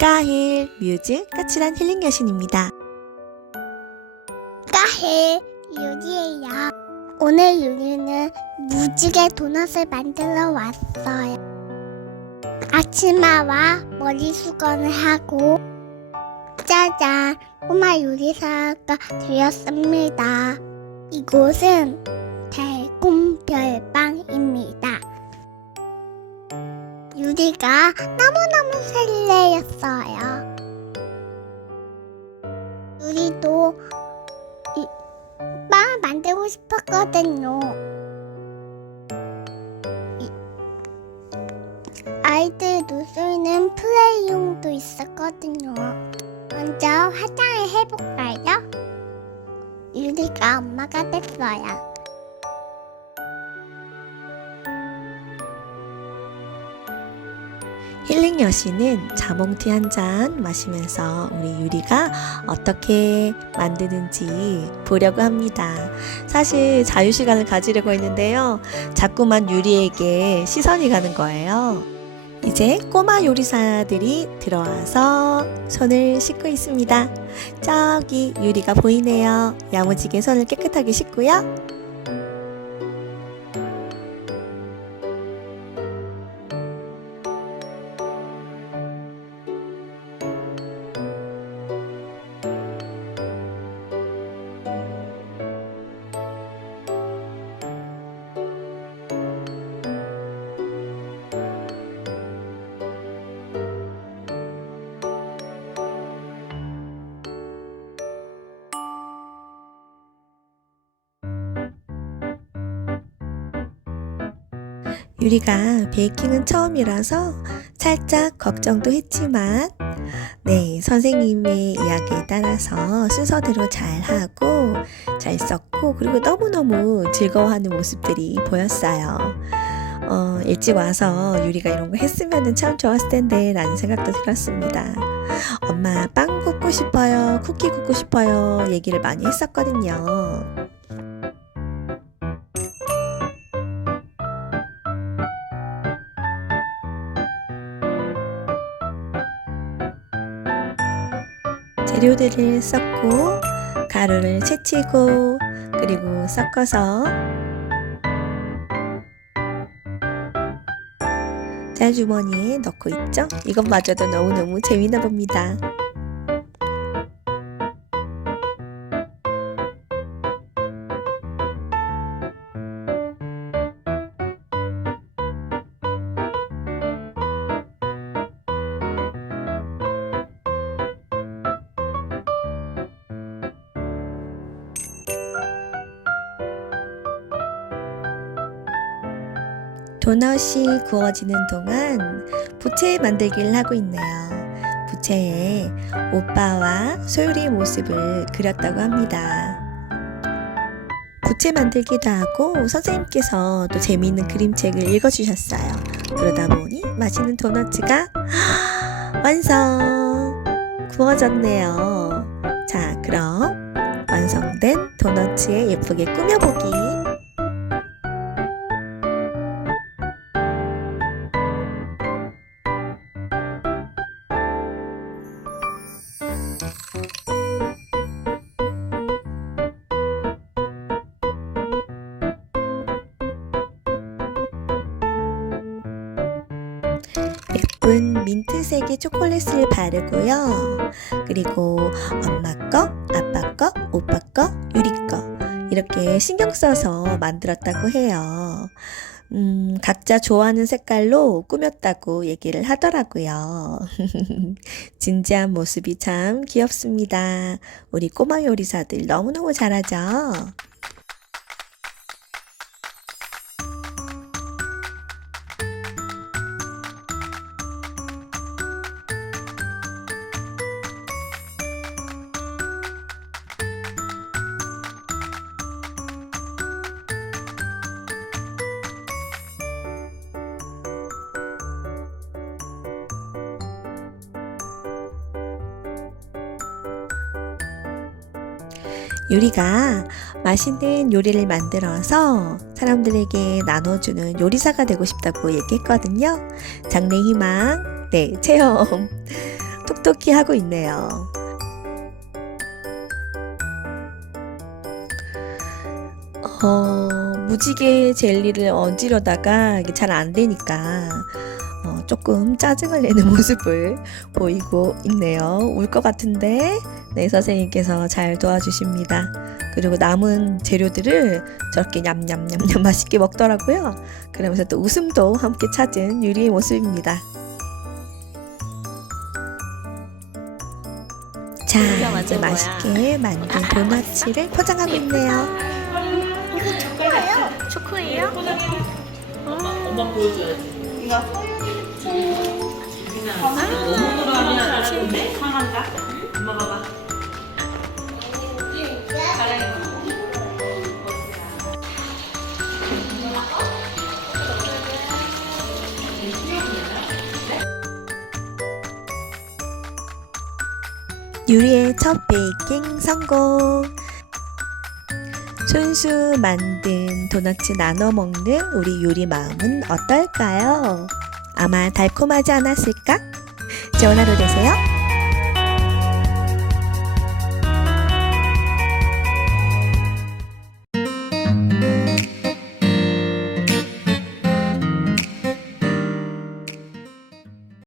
까힐 뮤즈 까칠한 힐링 여신입니다. 까해 유리예요. 오늘 유리는 무지개 도넛을 만들어 왔어요. 아침마와 머리 수건을 하고 짜잔 꼬마 요리사가 되었습니다. 이곳은 달콤별빵입니다. 유리가 너무너무 설레였어요. 유리도 빵을 만들고 싶었거든요. 이- 아이들 놀 수 있는 플레이용도 있었거든요. 먼저 화장을 해볼까요? 유리가 엄마가 됐어요. 힐링 여신은 자몽티 한 잔 마시면서 우리 유리가 어떻게 만드는지 보려고 합니다. 사실 자유 시간을 가지려고 했는데요. 자꾸만 유리에게 시선이 가는 거예요. 이제 꼬마 요리사들이 들어와서 손을 씻고 있습니다. 저기 유리가 보이네요. 야무지게 손을 깨끗하게 씻고요. 유리가 베이킹은 처음이라서 살짝 걱정도 했지만, 네, 선생님의 이야기에 따라서 순서대로 잘 하고, 잘 썼고, 그리고 너무너무 즐거워하는 모습들이 보였어요. 어, 일찍 와서 유리가 이런 거 했으면 참 좋았을 텐데, 라는 생각도 들었습니다. 엄마, 빵 굽고 싶어요, 쿠키 굽고 싶어요, 얘기를 많이 했었거든요. 재료들을 섞고 가루를 채치고 그리고 섞어서 짤주머니에 넣고 있죠? 이것마저도 너무너무 재미나 봅니다. 도넛이 구워지는 동안 부채 만들기를 하고 있네요. 부채에 오빠와 소율이의 모습을 그렸다고 합니다. 부채 만들기도 하고 선생님께서 또 재미있는 그림책을 읽어주셨어요. 그러다 보니 맛있는 도넛가 완성! 구워졌네요. 자, 그럼 완성된 도넛에 예쁘게 꾸며보기. 민트색의 초콜릿을 바르고요. 그리고 엄마 거, 아빠 거, 오빠 거, 유리 거 이렇게 신경 써서 만들었다고 해요. 음, 각자 좋아하는 색깔로 꾸몄다고 얘기를 하더라고요. 진지한 모습이 참 귀엽습니다. 우리 꼬마 요리사들 너무너무 잘하죠? 유리가 맛있는 요리를 만들어서 사람들에게 나눠주는 요리사가 되고 싶다고 얘기했거든요. 장래 희망, 네, 체험. 톡톡히 하고 있네요. 어, 무지개 젤리를 얹으려다가 이게 잘 안 되니까 어, 조금 짜증을 내는 모습을 보이고 있네요. 울 것 같은데 네 선생님께서 잘 도와주십니다. 그리고 남은 재료들을 저렇게 냠냠냠냠 맛있게 먹더라고요. 그러면서 또 웃음도 함께 찾은 유리의 모습입니다. 자, 이제. 맛있게 만든 도넛을 포장하고 있네요. 이거 초코예요. 초코예요? 엄마 보여줘야지. 너무 하면 안 하는데 상한다. 엄마 봐봐. 유리의 첫 베이킹 성공! 손수 만든 도넛 나눠 먹는 우리 유리 마음은 어떨까요? 아마 달콤하지 않았을까? 좋은 하루 되세요.